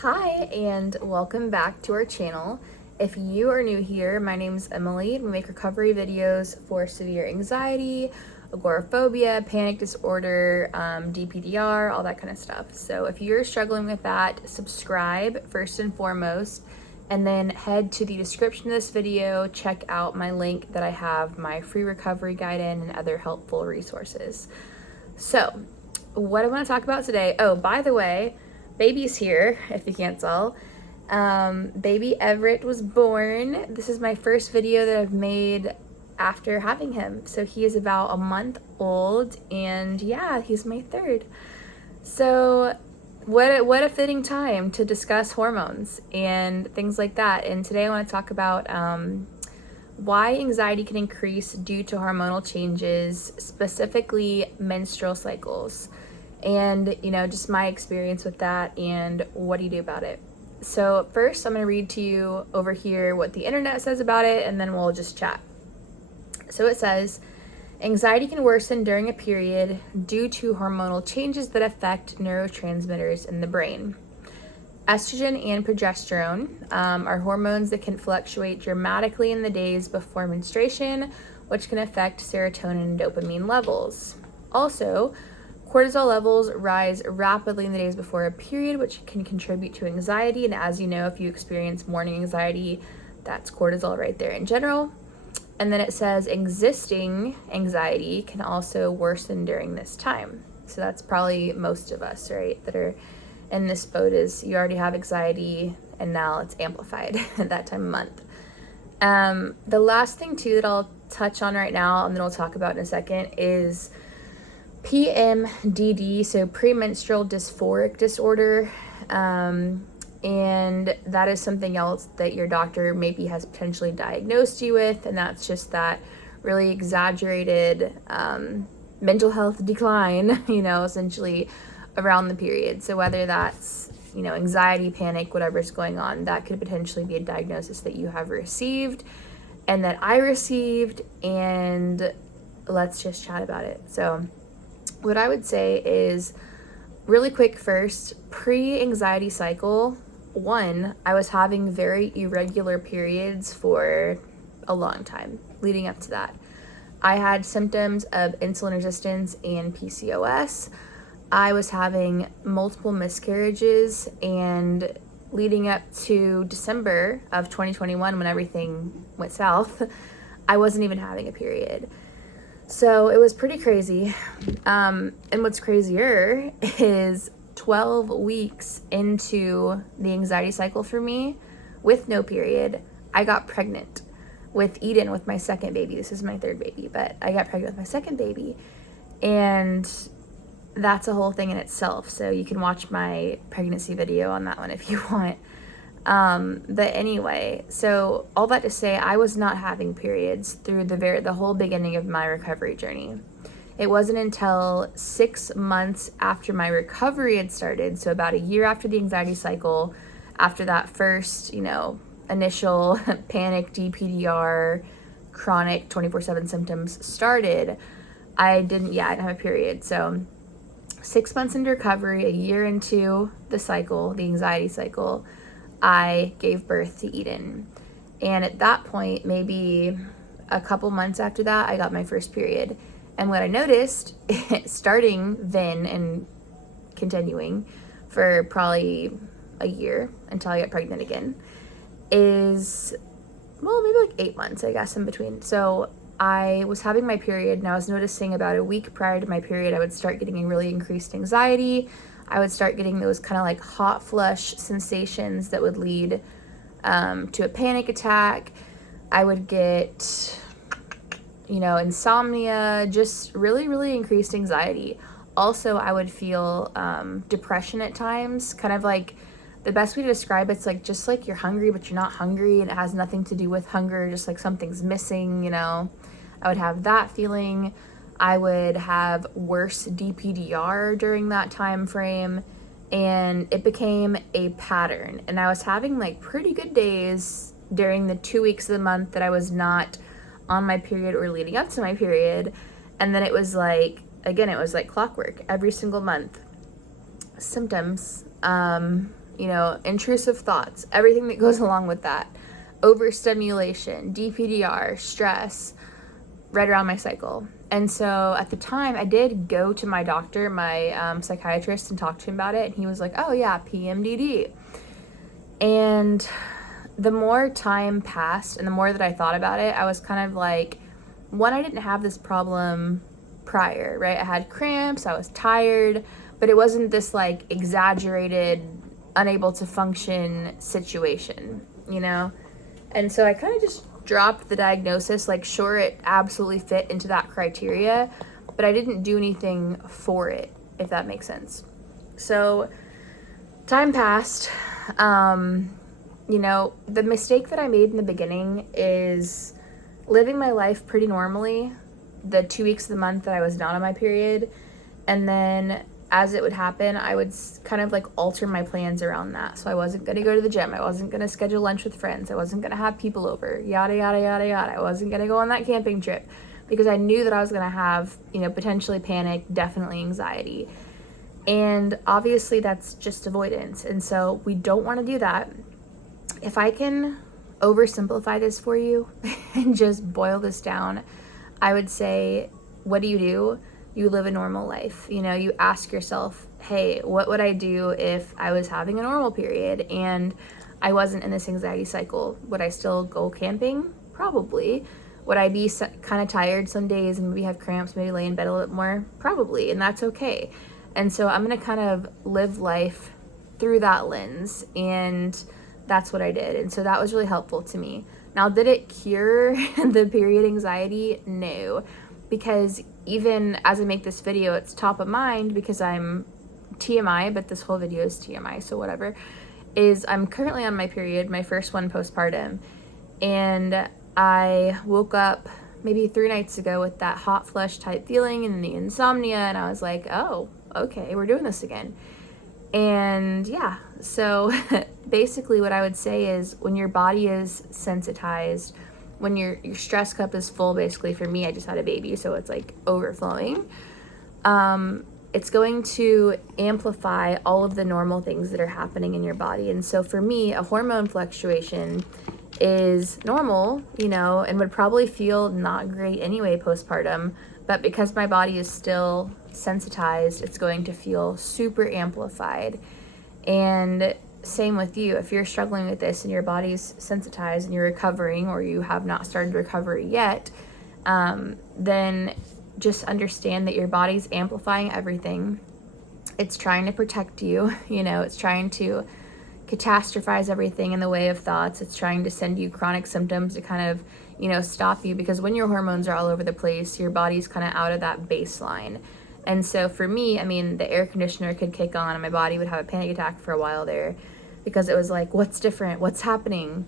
Hi, and welcome back to our channel. If you are new here, my name is Emily, and we make recovery videos for severe anxiety, agoraphobia, panic disorder, DPDR, all that kind of stuff. So if you're struggling with that, subscribe first and foremost, and then head to the description of this video, check out my link that I have my free recovery guide in and other helpful resources. So what I want to talk about today, oh, by the way, baby's here, if you can't tell. Baby Everett was born. This is my first video that I've made after having him. So he is about a month old, and yeah, he's my third. So what a fitting time to discuss hormones and things like that. And today I want to talk about why anxiety can increase due to hormonal changes, specifically menstrual cycles. And, just my experience with that and what do you do about it. So first, I'm going to read to you over here what the internet says about it, and then we'll just chat. So it says, anxiety can worsen during a period due to hormonal changes that affect neurotransmitters in the brain. Estrogen and progesterone are hormones that can fluctuate dramatically in the days before menstruation, which can affect serotonin and dopamine levels. Also, cortisol levels rise rapidly in the days before a period, which can contribute to anxiety. And as you know, if you experience morning anxiety, that's cortisol right there in general. And then it says existing anxiety can also worsen during this time. So that's probably most of us, right, that are in this boat, is you already have anxiety and now it's amplified at that time of month. The last thing too that I'll touch on right now and then we'll talk about in a second is PMDD, so premenstrual dysphoric disorder, and that is something else that your doctor maybe has potentially diagnosed you with, and that's just that really exaggerated mental health decline, essentially around the period. So whether that's, anxiety, panic, whatever's going on, that could potentially be a diagnosis that you have received and that I received, and let's just chat about it. So what I would say is, really quick first, pre-anxiety cycle 1, I was having very irregular periods for a long time leading up to that. I had symptoms of insulin resistance and PCOS. I was having multiple miscarriages, and leading up to December of 2021, when everything went south, I wasn't even having a period. So it was pretty crazy. And what's crazier is 12 weeks into the anxiety cycle for me, with no period, I got pregnant with Eden, with my second baby. This is my third baby, but I got pregnant with my second baby. And that's a whole thing in itself. So you can watch my pregnancy video on that one if you want. But anyway, so all that to say, I was not having periods through the whole beginning of my recovery journey. It wasn't until 6 months after my recovery had started, so about a year after the anxiety cycle, after that first, initial panic, DPDR, chronic 24/7 symptoms started, I didn't have a period. So 6 months into recovery, a year into the cycle, the anxiety cycle, I gave birth to Eden. And at that point, maybe a couple months after that, I got my first period. And what I noticed, starting then and continuing for probably a year until I got pregnant again, is, maybe like 8 months, I guess, in between. So I was having my period, and I was noticing about a week prior to my period, I would start getting a really increased anxiety. I would start getting those kind of like hot flush sensations that would lead to a panic attack. I would get, insomnia, just really, really increased anxiety. Also, I would feel depression at times, kind of like, the best way to describe it's like just like you're hungry, but you're not hungry, and it has nothing to do with hunger, just like something's missing, I would have that feeling. I would have worse DPDR during that time frame, and it became a pattern. And I was having like pretty good days during the 2 weeks of the month that I was not on my period or leading up to my period. And then it was like, again, it was like clockwork every single month. Symptoms, intrusive thoughts, everything that goes along with that, overstimulation, DPDR, stress, right around my cycle. And so at the time, I did go to my doctor, my psychiatrist, and talk to him about it. And he was like, oh yeah, PMDD. And the more time passed and the more that I thought about it, I was kind of like, one, I didn't have this problem prior, right? I had cramps, I was tired, but it wasn't this like exaggerated, unable to function situation, And so I kind of just dropped the diagnosis, like sure, it absolutely fit into that criteria, but I didn't do anything for it, if that makes sense. So time passed. The mistake that I made in the beginning is living my life pretty normally the 2 weeks of the month that I was not on my period. And then as it would happen, I would kind of like alter my plans around that. So I wasn't going to go to the gym. I wasn't going to schedule lunch with friends. I wasn't going to have people over, yada, yada, yada, yada. I wasn't going to go on that camping trip because I knew that I was going to have, potentially panic, definitely anxiety. And obviously that's just avoidance. And so we don't want to do that. If I can oversimplify this for you and just boil this down, I would say, what do? You live a normal life. You ask yourself, hey, what would I do if I was having a normal period and I wasn't in this anxiety cycle? Would I still go camping? Probably. Would I be kind of tired some days and maybe have cramps, maybe lay in bed a little bit more? Probably, and that's okay. And so I'm going to kind of live life through that lens, and that's what I did. And so that was really helpful to me. Now, did it cure the period anxiety? No, because even as I make this video, it's top of mind because I'm TMI, but this whole video is TMI, so whatever, I'm currently on my period, my first one postpartum, and I woke up maybe 3 nights ago with that hot flush type feeling and the insomnia, and I was like, oh, okay, we're doing this again. And yeah, so basically what I would say is when your body is sensitized, when your stress cup is full, basically for me, I just had a baby, so it's like overflowing, it's going to amplify all of the normal things that are happening in your body. And so for me, a hormone fluctuation is normal, and would probably feel not great anyway postpartum, but because my body is still sensitized, it's going to feel super amplified. And same with you. If you're struggling with this and your body's sensitized and you're recovering, or you have not started recovery yet, then just understand that your body's amplifying everything. It's trying to protect you, it's trying to catastrophize everything in the way of thoughts. It's trying to send you chronic symptoms to kind of, stop you, because when your hormones are all over the place, your body's kind of out of that baseline. And so for me, the air conditioner could kick on and my body would have a panic attack for a while there, because it was like, what's different? What's happening?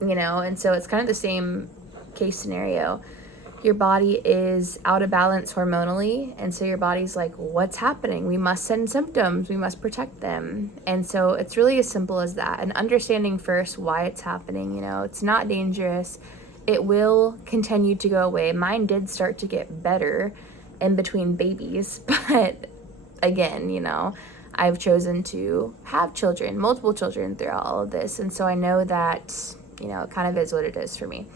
And so it's kind of the same case scenario. Your body is out of balance hormonally, and so your body's like, what's happening? We must send symptoms, we must protect them. And so it's really as simple as that, and understanding first why it's happening. It's not dangerous. It will continue to go away. Mine did start to get better in between babies, but again, I've chosen to have children, multiple children throughout all of this, and so I know that, it kind of is what it is for me.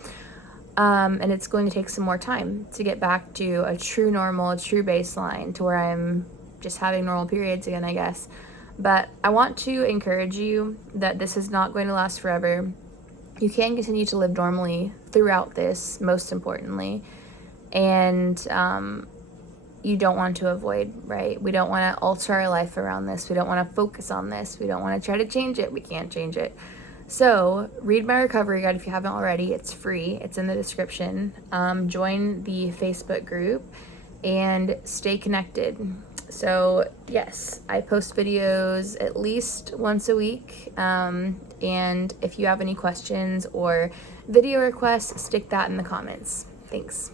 And it's going to take some more time to get back to a true normal, a true baseline, to where I'm just having normal periods again, I guess. But I want to encourage you that this is not going to last forever. You can continue to live normally throughout this, most importantly. And you don't want to avoid, right? We don't want to alter our life around this. We don't want to focus on this. We don't want to try to change it. We can't change it. So read my recovery guide if you haven't already. It's free. It's in the description. Join the Facebook group and stay connected. So yes, I post videos at least once a week. And if you have any questions or video requests, stick that in the comments. Thanks.